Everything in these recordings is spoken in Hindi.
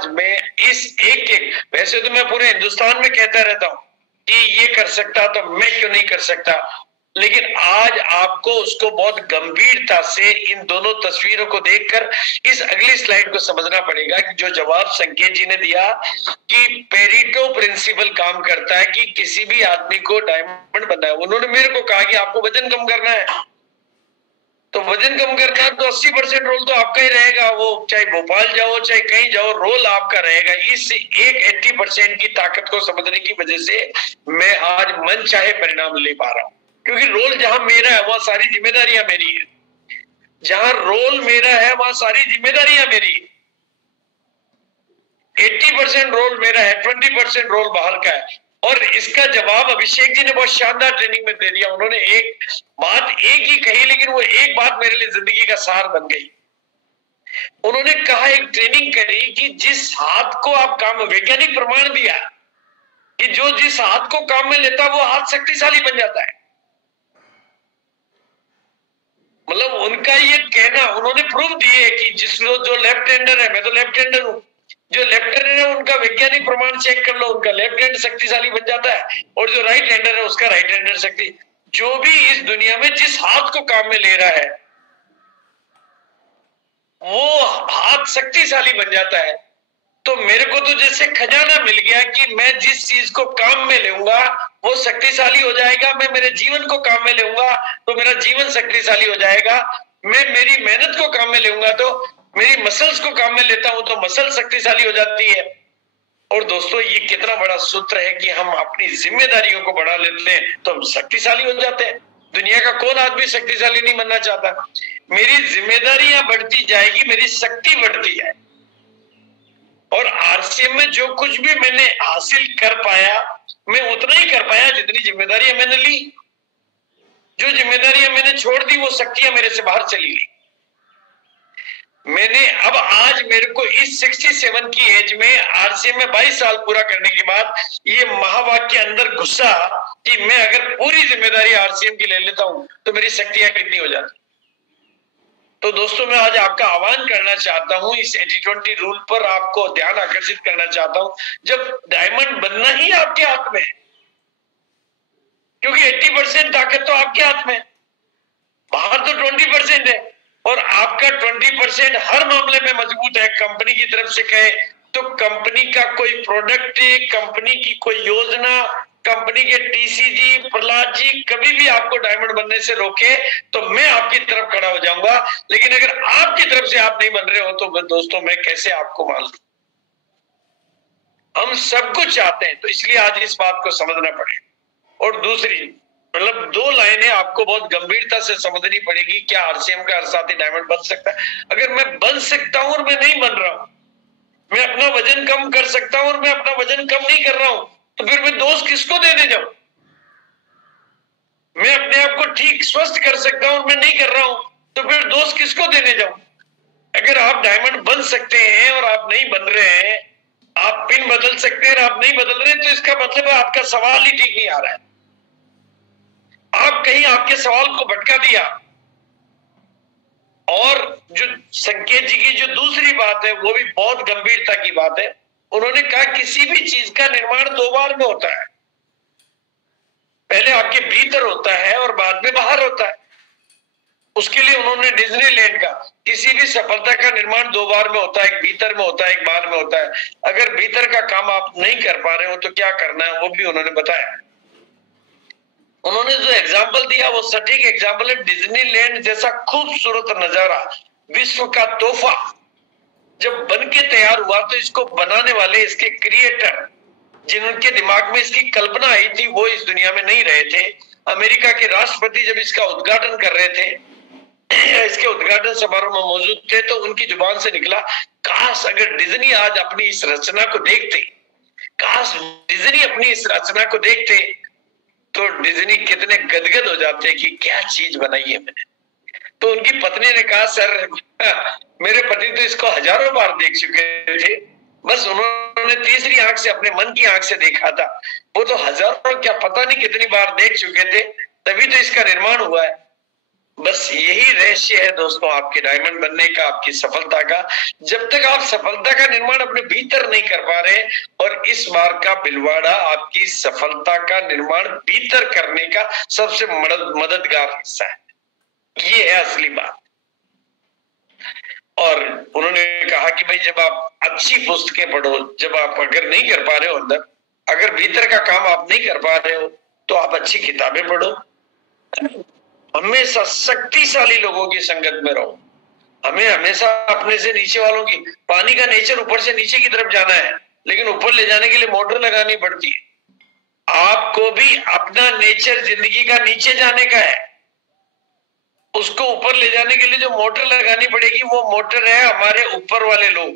आज मैं इस एक एक, वैसे तो मैं पूरे हिंदुस्तान में कहता रहता हूं कि ये कर सकता तो मैं क्यों नहीं कर सकता, लेकिन आज आपको उसको बहुत गंभीरता से इन दोनों तस्वीरों को देखकर इस अगली स्लाइड को समझना पड़ेगा कि जो जवाब संकेत जी ने दिया कि पेरिटो प्रिंसिपल काम करता है कि किसी भी आदमी को डायमंड बनना है। उन्होंने मेरे को कहा कि आपको वजन कम करना है, तो वजन कम करना है तो 80% रोल तो आपका ही रहेगा, वो चाहे भोपाल जाओ चाहे कहीं जाओ, रोल आपका रहेगा। इस एक 80% की ताकत को समझने की वजह से मैं आज मन चाहे परिणाम ले पा रहा हूं, क्योंकि रोल जहां मेरा है वहां सारी जिम्मेदारियां मेरी है। जहां रोल मेरा है वहां सारी जिम्मेदारियां मेरी है। 80% रोल मेरा है, 20% रोल बाहर का है। और इसका जवाब अभिषेक जी ने बहुत शानदार ट्रेनिंग में दे दिया। उन्होंने एक बात एक ही कही, लेकिन वो एक बात मेरे लिए जिंदगी का सार बन गई। उन्होंने कहा, एक ट्रेनिंग करी कि जिस हाथ को आप काम, वैज्ञानिक प्रमाण दिया कि जो जिस हाथ को काम में लेता वो हाथ शक्तिशाली बन जाता है। मतलब उनका ये कहना, उन्होंने प्रूफ दिए कि जो लेफ्ट हैंडर है, मैं तो लेफ्ट हैंडर हूं, जो लेफ्ट हैंडर है उनका वैज्ञानिक प्रमाण चेक कर लो, उनका लेफ्ट हैंड शक्तिशाली बन जाता है, और जो राइट हैंडर है उसका राइट हैंडर शक्ति, जो भी इस दुनिया में जिस हाथ को काम में ले रहा है वो हाथ शक्तिशाली बन जाता है। तो मेरे को तो जैसे खजाना मिल गया कि मैं जिस चीज को काम में लूंगा वो शक्तिशाली हो जाएगा, मैं मेरे जीवन को काम में लूंगा तो मेरा जीवन शक्तिशाली हो जाएगा, मैं मेरी मेहनत को काम में लूंगा तो मेरी मसल्स को काम में लेता हूं तो मसल शक्तिशाली हो जाती है। और दोस्तों ये कितना बड़ा सूत्र है कि हम अपनी जिम्मेदारियों को बढ़ा लेते हैं तो हम शक्तिशाली हो जाते हैं। दुनिया का कौन आदमी शक्तिशाली नहीं बनना चाहता। मेरी जिम्मेदारियां बढ़ती जाएगी, मेरी शक्ति बढ़ती जाए। और आरसीएम में जो कुछ भी मैंने हासिल कर पाया, मैं उतना ही कर पाया जितनी जिम्मेदारियां मैंने ली। जो जिम्मेदारियां मैंने छोड़ दी वो शक्तियां मेरे से बाहर चली गई। मैंने अब आज मेरे को इस 67 की एज में आरसीएम में 22 साल पूरा करने के बाद ये महावाक्य अंदर घुसा कि मैं अगर पूरी जिम्मेदारी आरसीएम की ले लेता हूं तो मेरी शक्तियां कितनी हो जाती। तो दोस्तों मैं आज आपका आह्वान करना चाहता हूं, इस 80-20 रूल पर आपको ध्यान आकर्षित करना चाहता हूं। जब डायमंड बनना ही आपके हाथ में है, क्योंकि 80% ताकत तो आपके हाथ में, बाहर तो 20% है, और आपका 20% हर मामले में मजबूत है। कंपनी की तरफ से कहे तो कंपनी का कोई प्रोडक्ट, कंपनी की कोई योजना, कंपनी के टीसीजी, प्रहलाद जी कभी भी आपको डायमंड बनने से रोके तो मैं आपकी तरफ खड़ा हो जाऊंगा। लेकिन अगर आपकी तरफ से आप नहीं बन रहे हो तो दोस्तों मैं कैसे आपको मान लूं। हम सब कुछ चाहते हैं, तो इसलिए आज इस बात को समझना पड़ेगा। और दूसरी मतलब 2 लाइनें आपको बहुत गंभीरता से समझनी पड़ेगी। क्या आरसीएम का हर साथी डायमंड बन सकता है? अगर मैं बन सकता हूं और मैं नहीं बन रहा हूं, मैं अपना वजन कम कर सकता हूं और मैं अपना वजन कम नहीं कर रहा हूं, तो फिर मैं दोष किसको देने जाऊं? मैं अपने आप को ठीक स्वस्थ कर सकता हूं और मैं नहीं कर रहा हूं, तो फिर दोष किसको देने जाऊं? अगर आप डायमंड बन सकते हैं और आप नहीं बन रहे हैं, आप पिन बदल सकते हैं और आप नहीं बदल रहे, तो इसका मतलब है आपका सवाल ही ठीक नहीं आ रहा है। आप कहीं आपके सवाल को भटका दिया। और जो संकेत जी की जो दूसरी बात है वो भी बहुत गंभीरता की बात है। उन्होंने कहा किसी भी चीज का निर्माण 2 बार में होता है, पहले आपके भीतर होता है और बाद में बाहर होता है। उसके लिए उन्होंने डिज्नीलैंड का किसी भी सफलता का निर्माण 2 बार में होता है, एक भीतर में होता है, एक बाहर में होता है। अगर भीतर का काम आप नहीं कर पा रहे हो तो क्या करना है वो भी उन्होंने बताया। उन्होंने जो एग्जाम्पल दिया वो सटीक एग्जाम्पल है। डिज्नीलैंड जैसा खूबसूरत नजारा, विश्व का तोहफा जब बन के तैयार हुआ तो इसको बनाने वाले, इसके क्रिएटर, जिनके दिमाग में इसकी कल्पना आई थी, वो इस दुनिया में नहीं रहे थे। अमेरिका के राष्ट्रपति जब इसका उद्घाटन कर रहे थे, इसके उद्घाटन समारोह में मौजूद थे, तो उनकी जुबान से निकला, काश अगर डिज्नी आज अपनी इस रचना को देखते, काश डिज्नी अपनी इस रचना को देखते तो डिज्नी कितने गदगद हो जाते कि क्या चीज बनाई है मैंने। तो उनकी पत्नी ने कहा, सर मेरे पति तो इसको हजारों बार देख चुके थे, बस उन्होंने तीसरी आंख से, अपने मन की आंख से देखा था। वो तो हजारों क्या पता नहीं कितनी बार देख चुके थे, तभी तो इसका निर्माण हुआ है। बस यही रहस्य है दोस्तों आपके डायमंड बनने का, आपकी सफलता का। जब तक आप सफलता का निर्माण अपने भीतर नहीं कर पा रहे, और इस बार का बिलवाड़ा आपकी सफलता का निर्माण भीतर करने का सबसे मददगार हिस्सा है। ये है असली बात। और उन्होंने कहा कि भाई जब आप अच्छी पुस्तकें पढ़ो, जब आप अगर नहीं कर पा रहे हो अंदर, अगर भीतर का काम आप नहीं कर पा रहे हो, तो आप अच्छी किताबें पढ़ो, हमेशा शक्तिशाली लोगों की संगत में रहो। हमें हमेशा अपने से नीचे वालों की, पानी का नेचर ऊपर से नीचे की तरफ जाना है, लेकिन ऊपर ले जाने के लिए मोटर लगानी पड़ती है। आपको भी अपना नेचर जिंदगी का नीचे जाने का है, उसको ऊपर ले जाने के लिए जो मोटर लगानी पड़ेगी वो मोटर है हमारे ऊपर वाले लोग।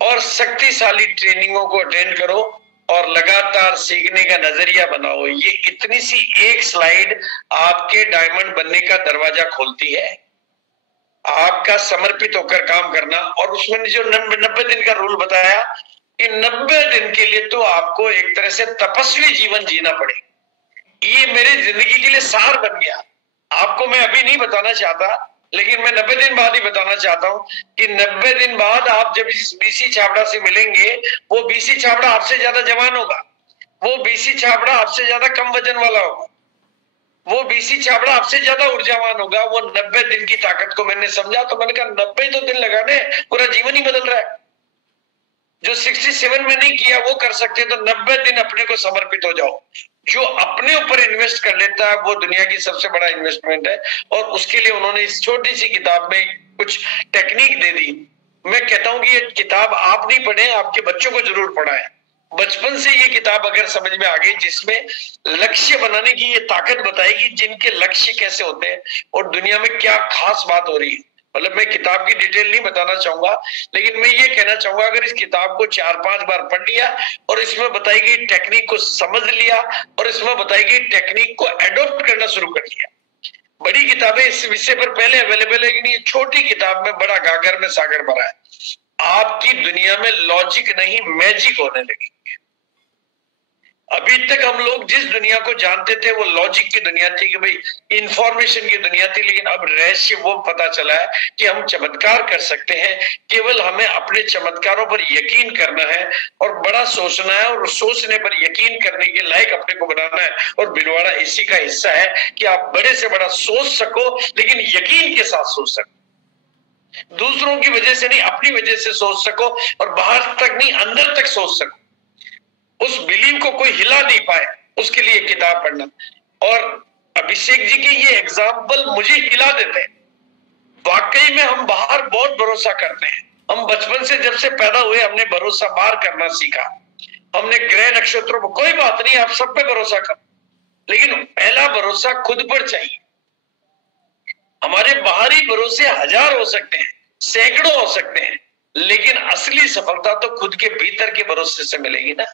और शक्तिशाली ट्रेनिंगों को अटेंड करो और लगातार सीखने का नजरिया बनाओ। ये इतनी सी एक स्लाइड आपके डायमंड बनने का दरवाजा खोलती है। आपका समर्पित होकर काम करना, और उसमें जो 90 दिन का रूल बताया कि 90 दिन के लिए तो आपको एक तरह से तपस्वी जीवन जीना पड़ेगा। ये मेरी जिंदगी के लिए सार बन गया। आपको मैं अभी नहीं बताना चाहता, लेकिन मैं 90 दिन बाद ही बताना चाहता हूं कि 90 दिन बाद आप जब इस बीसी छाबड़ा से मिलेंगे, वो बीसी छाबड़ा आपसे ज्यादा जवान होगा, वो बीसी छाबड़ा आपसे ज्यादा कम वजन वाला होगा, वो बीसी छाबड़ा आपसे ज्यादा ऊर्जावान होगा। वो 90 दिन की ताकत को मैंने समझा, तो मैंने कहा 90 तो दिन लगाने, पूरा जीवन ही बदल रहा है। जो 67 में नहीं किया वो कर सकते, तो 90 दिन अपने को समर्पित हो जाओ। जो अपने ऊपर इन्वेस्ट कर लेता है वो दुनिया की सबसे बड़ा इन्वेस्टमेंट है। और उसके लिए उन्होंने इस छोटी सी किताब में कुछ टेक्निक दे दी। मैं कहता हूं कि ये किताब आप नहीं पढ़े, आपके बच्चों को जरूर पढ़ाएं। बचपन से ये किताब अगर समझ में आ गई, जिसमें लक्ष्य बनाने की ये ताकत बताएगी, जिनके लक्ष्य कैसे होते हैं और दुनिया में क्या खास बात हो रही है। मतलब मैं किताब की डिटेल नहीं बताना चाहूंगा, लेकिन मैं ये कहना चाहूंगा अगर इस किताब को 4-5 बार पढ़ लिया और इसमें बताई गई टेक्निक को समझ लिया और इसमें बताई गई टेक्निक को एडॉप्ट करना शुरू कर लिया। बड़ी किताबें इस विषय पर पहले अवेलेबल है, लेकिन ये छोटी किताब में बड़ा गागर में सागर भरा है। आपकी दुनिया में लॉजिक नहीं मैजिक होने लगी। अभी तक हम लोग जिस दुनिया को जानते थे वो लॉजिक की दुनिया थी, कि भाई इंफॉर्मेशन की दुनिया थी, लेकिन अब रहस्य वो पता चला है कि हम चमत्कार कर सकते हैं। केवल हमें अपने चमत्कारों पर यकीन करना है और बड़ा सोचना है, और सोचने पर यकीन करने के लायक अपने को बनाना है। और बिलवाड़ा इसी का हिस्सा है कि आप बड़े से बड़ा सोच सको, लेकिन यकीन के साथ सोच सको। दूसरों की वजह से नहीं, अपनी वजह से सोच सको, और बाहर तक नहीं अंदर तक सोच सको। उस बिलीव को कोई हिला नहीं पाए, उसके लिए किताब पढ़ना। और अभिषेक जी के ये एग्जाम्पल मुझे हिला देते हैं। वाकई में हम बाहर बहुत भरोसा करते हैं। हम बचपन से जब से पैदा हुए हमने भरोसा बाहर करना सीखा। हमने ग्रह नक्षत्रों पर, कोई बात नहीं आप सब पे भरोसा करो, लेकिन पहला भरोसा खुद पर चाहिए। हमारे बाहरी भरोसे 1000 हो सकते हैं, सैकड़ों हो सकते हैं, लेकिन असली सफलता तो खुद के भीतर के भरोसे से मिलेगी ना।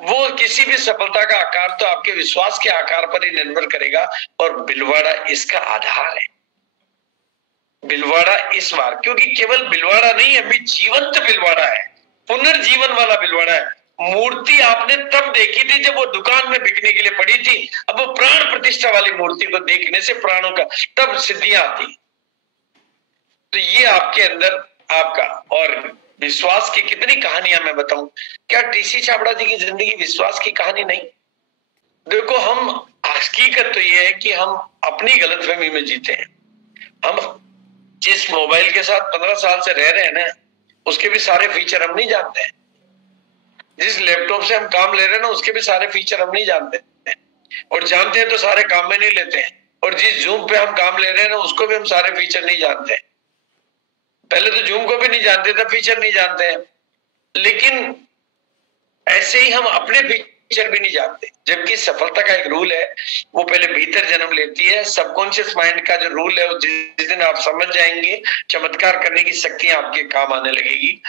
वो किसी भी सफलता का आकार तो आपके विश्वास के आकार पर ही निर्भर करेगा, और बिलवाड़ा इसका आधार है। बिलवाड़ा इस बार, क्योंकि केवल बिलवाड़ा नहीं, अभी जीवंत बिलवाड़ा है, पुनर्जीवन वाला बिलवाड़ा है। मूर्ति आपने तब देखी थी जब वो दुकान में बिकने के लिए पड़ी थी, अब वो प्राण प्रतिष्ठा वाली मूर्ति को देखने से प्राणों का तब सिद्धियां आती। तो ये आपके अंदर आपका, और विश्वास की कितनी कहानियां मैं बताऊं। क्या टीसी छाबड़ा जी की जिंदगी विश्वास की कहानी नहीं? देखो, हम हकीकत तो ये है कि हम अपनी गलतफहमी में जीते हैं। हम जिस मोबाइल के साथ 15 साल से रह रहे हैं ना, उसके भी सारे फीचर हम नहीं जानते हैं। जिस लैपटॉप से हम काम ले रहे हैं ना, उसके भी सारे फीचर हम नहीं जानते हैं, और जानते हैं तो सारे काम में नहीं लेते हैं। और जिस जूम पे हम काम ले रहे हैं ना, उसको भी हम सारे फीचर नहीं जानते हैं। पहले तो जूम को भी नहीं जानते थे, फीचर नहीं जानते हैं, लेकिन ऐसे ही हम अपने फीचर भी नहीं जानते। जबकि सफलता का एक रूल है, वो पहले भीतर जन्म लेती है। सबकॉन्शियस माइंड का जो रूल है, वो जिस दिन आप समझ जाएंगे, चमत्कार करने की शक्तियां आपके काम आने लगेगी।